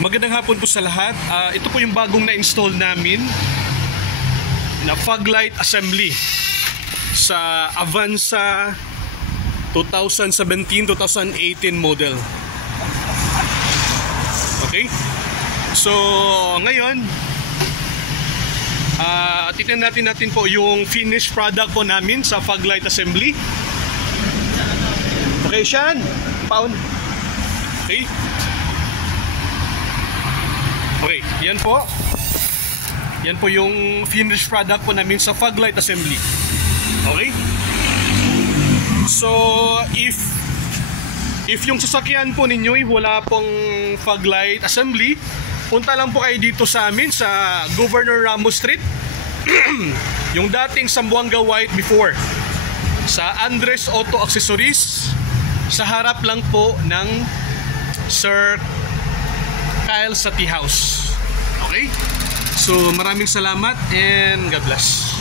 Magandang hapon po sa lahat. Ito po yung bagong na-install namin na fog light assembly sa Avanza 2017-2018 model. Okay? So, ngayon, titignan natin po yung finished product po namin sa fog light assembly. Okay, Sean? Paon. Okay? Okay, yan po. Yan po yung finished product po namin sa fog light assembly. Okay? So, if yung sasakyan po ninyo wala pong fog light assembly, punta lang po kayo dito sa amin sa Governor Ramos Street. Yung dating Zamboanga White before. Sa Andres Auto Accessories, sa harap lang po ng Sir Kyle sa Tea House. Okay? So maraming salamat and God bless.